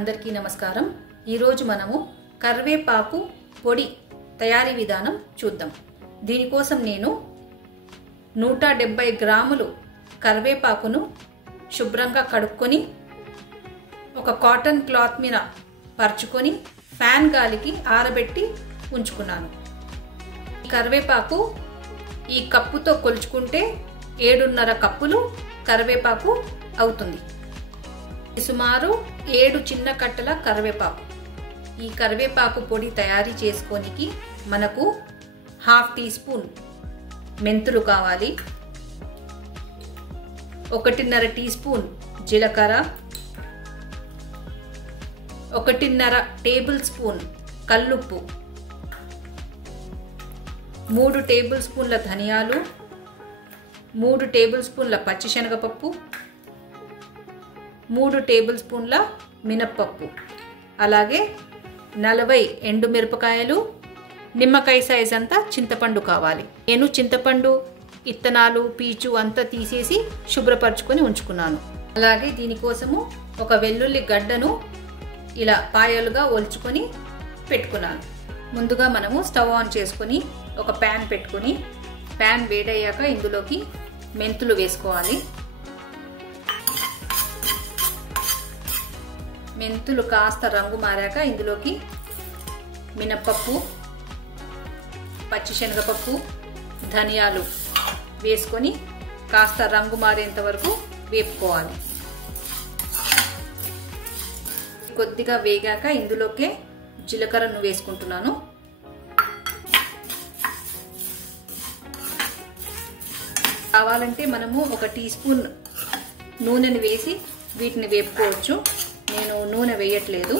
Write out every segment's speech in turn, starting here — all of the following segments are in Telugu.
అందరికీ నమస్కారం। ఈ రోజు మనము కరివేపాకు పొడి తయారీ విధానం చూద్దాం। దీని కోసం నేను 170 గ్రాములు కరివేపాకును శుభ్రంగా కడుక్కొని ఒక కాటన్ క్లాత్ మీద పర్చుకొని ఫ్యాన్ గాలికి ఆరబెట్టి ఉంచుకున్నాను। ఈ కరివేపాకు ఈ కప్పుతో కొలుచుకుంటే 7.5 కప్పులు కరివేపాకు అవుతుంది। సుమారు 7 చిన్న కట్టల కరివేపాకు। ఈ కరివేపాకు పొడి తయారీ చేసుకోనికి మనకు 1/2 టీ స్పూన్ మెంతులు కావాలి, 1.5 టీ స్పూన్ జీలకర్ర, 1.5 టేబుల్ స్పూన్ కల్లుప్పు, 3 టేబుల్ స్పూన్ల ధనియాలు, 3 టేబుల్ స్పూన్ల పచ్చిశనగపప్పు, 3 టేబుల్ స్పూన్ల మినప్పప్పు, అలాగే 40 ఎండుమిరపకాయలు, నిమ్మకాయ సైజ్ అంతా చింతపండు కావాలి। నేను చింతపండు ఇత్తనాలు పీచు అంతా తీసేసి శుభ్రపరచుకొని ఉంచుకున్నాను। అలాగే దీనికోసము ఒక వెల్లుల్లి గడ్డను ఇలా పాయలుగా ఒలుచుకొని పెట్టుకున్నాను। ముందుగా మనము స్టవ్ ఆన్ చేసుకొని ఒక ప్యాన్ పెట్టుకొని ప్యాన్ వేడయ్యాక ఇందులోకి మెంతులు వేసుకోవాలి। మెంతులు కాస్త రంగు మారాక ఇందులోకి మినప్పప్పు, పచ్చిశనగపప్పు, ధనియాలు వేసుకొని కాస్త రంగు మారేంత వరకు వేపుకోవాలి। కొద్దిగా వేగాక ఇందులోకే జీలకర్రను వేసుకుంటున్నాను। కావాలంటే మనము 1 టీ స్పూన్ నూనెని వేసి వీటిని వేపుకోవచ్చు, నేను నూనె వేయట్లేదు।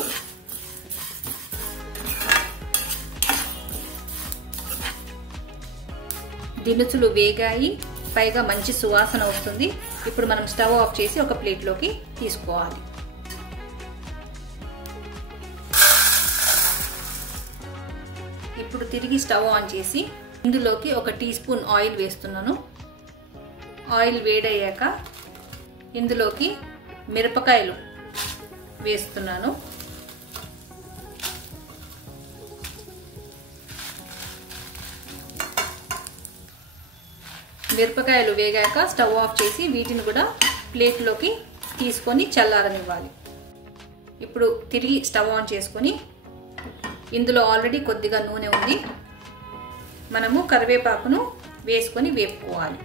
దినుసులు వేగాయి, పైగా మంచి సువాసన వస్తుంది। ఇప్పుడు మనం స్టవ్ ఆఫ్ చేసి ఒక ప్లేట్లోకి తీసుకోవాలి। ఇప్పుడు తిరిగి స్టవ్ ఆన్ చేసి ఇందులోకి 1 టీ స్పూన్ ఆయిల్ వేస్తున్నాను। ఆయిల్ వేడయ్యాక ఇందులోకి మిరపకాయలు వేస్తున్నాను। మిరపకాయలు వేగాక స్టవ్ ఆఫ్ చేసి వీటిని కూడా ప్లేట్లోకి తీసుకొని చల్లారనివ్వాలి। ఇప్పుడు తిరిగి స్టవ్ ఆన్ చేసుకొని ఇందులో ఆల్రెడీ కొద్దిగా నూనె ఉంది, మనము కరివేపాకును వేసుకొని వేపుకోవాలి।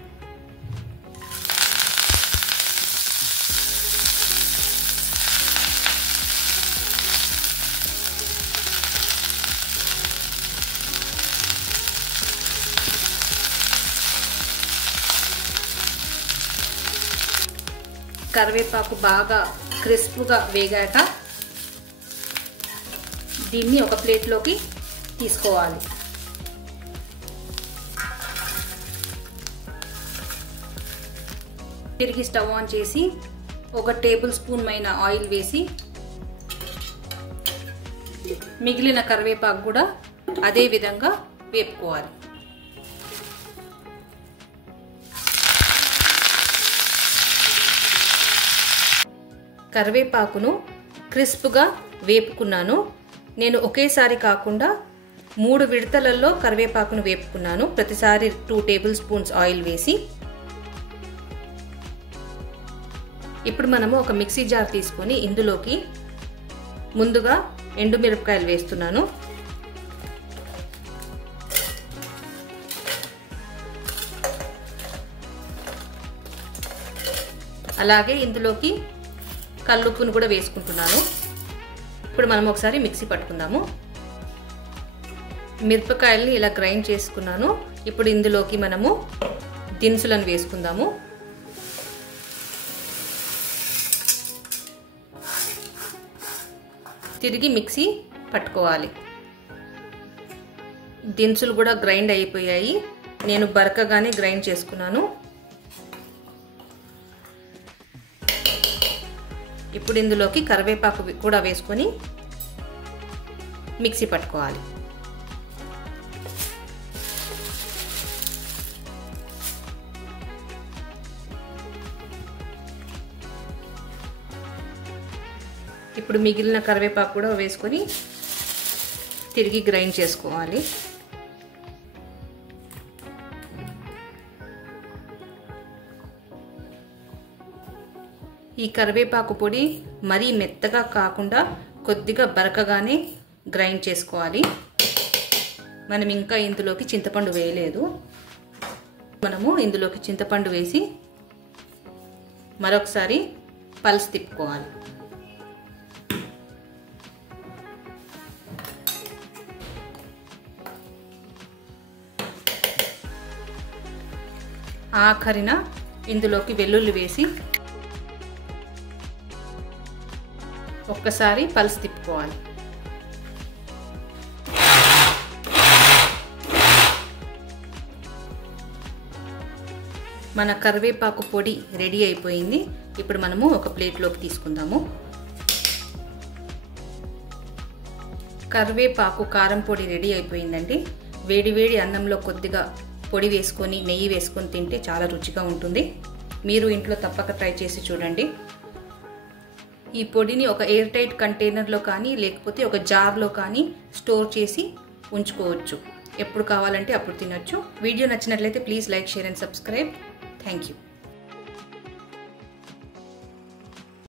కరివేపాకు బాగా క్రిస్ప్గా వేగాక దీన్ని ఒక ప్లేట్లోకి తీసుకోవాలి। తిరిగి స్టవ్ ఆన్ చేసి 1 టేబుల్ స్పూన్ మైన ఆయిల్ వేసి మిగిలిన కరివేపాకు కూడా అదే విధంగా వేపుకోవాలి। కరివేపాకును క్రిస్ప్గా వేపుకున్నాను। నేను ఒకేసారి కాకుండా 3 విడతలలో కరివేపాకును వేపుకున్నాను, ప్రతిసారి 2 టేబుల్ స్పూన్స్ ఆయిల్ వేసి। ఇప్పుడు మనము ఒక మిక్సీ జార్ తీసుకొని ఇందులోకి ముందుగా ఎండుమిరపకాయలు వేస్తున్నాను, అలాగే ఇందులోకి కల్లుప్పును కూడా వేసుకుంటున్నాను। ఇప్పుడు మనం ఒకసారి మిక్సీ పట్టుకుందాము। మిరపకాయల్ని ఇలా గ్రైండ్ చేసుకున్నాను। ఇప్పుడు ఇందులోకి మనము దినుసులను వేసుకుందాము। తిరిగి మిక్సీ పట్టుకోవాలి। దినుసులు కూడా గ్రైండ్ అయిపోయాయి, నేను బరకగానే గ్రైండ్ చేసుకున్నాను। ఇప్పుడు ఇందులోకి కరివేపాకు కూడా వేసుకొని మిక్సీ పట్టుకోవాలి। ఇప్పుడు మిగిలిన కరివేపాకు కూడా వేసుకొని తిరిగి గ్రైండ్ చేసుకోవాలి. ఈ కరివేపాకు పొడి మరీ మెత్తగా కాకుండా కొద్దిగా బరకగానే గ్రైండ్ చేసుకోవాలి. మనం ఇంకా ఇందులోకి చింతపండు వేయలేదు. మనము ఇందులోకి చింతపండు వేసి మరొకసారి పల్స్ తిప్పుకోవాలి. ఆఖరిన ఇందులోకి వెల్లుల్లి వేసి ఒక్కసారి పల్స్ తిప్పుకోవాలి. మన కరివేపాకు పొడి రెడీ అయిపోయింది. ఇప్పుడు మనము ఒక ప్లేట్లోకి తీసుకుందాము. కరివేపాకు కారం పొడి రెడీ అయిపోయిందండి. వేడి వేడి అన్నంలో కొద్దిగా పొడి వేసుకొని నెయ్యి వేసుకొని తింటే చాలా రుచిగా ఉంటుంది. మీరు ఇంట్లో తప్పక ట్రై చేసి చూడండి. ఈ పొడిని ఒక ఎయిర్ టైట్ కంటైనర్లో కానీ లేకపోతే ఒక జార్లో కానీ స్టోర్ చేసి ఉంచుకోవచ్చు. ఎప్పుడు కావాలంటే అప్పుడు తినొచ్చు. వీడియో నచ్చినట్లయితే please like, share and subscribe. Thank you.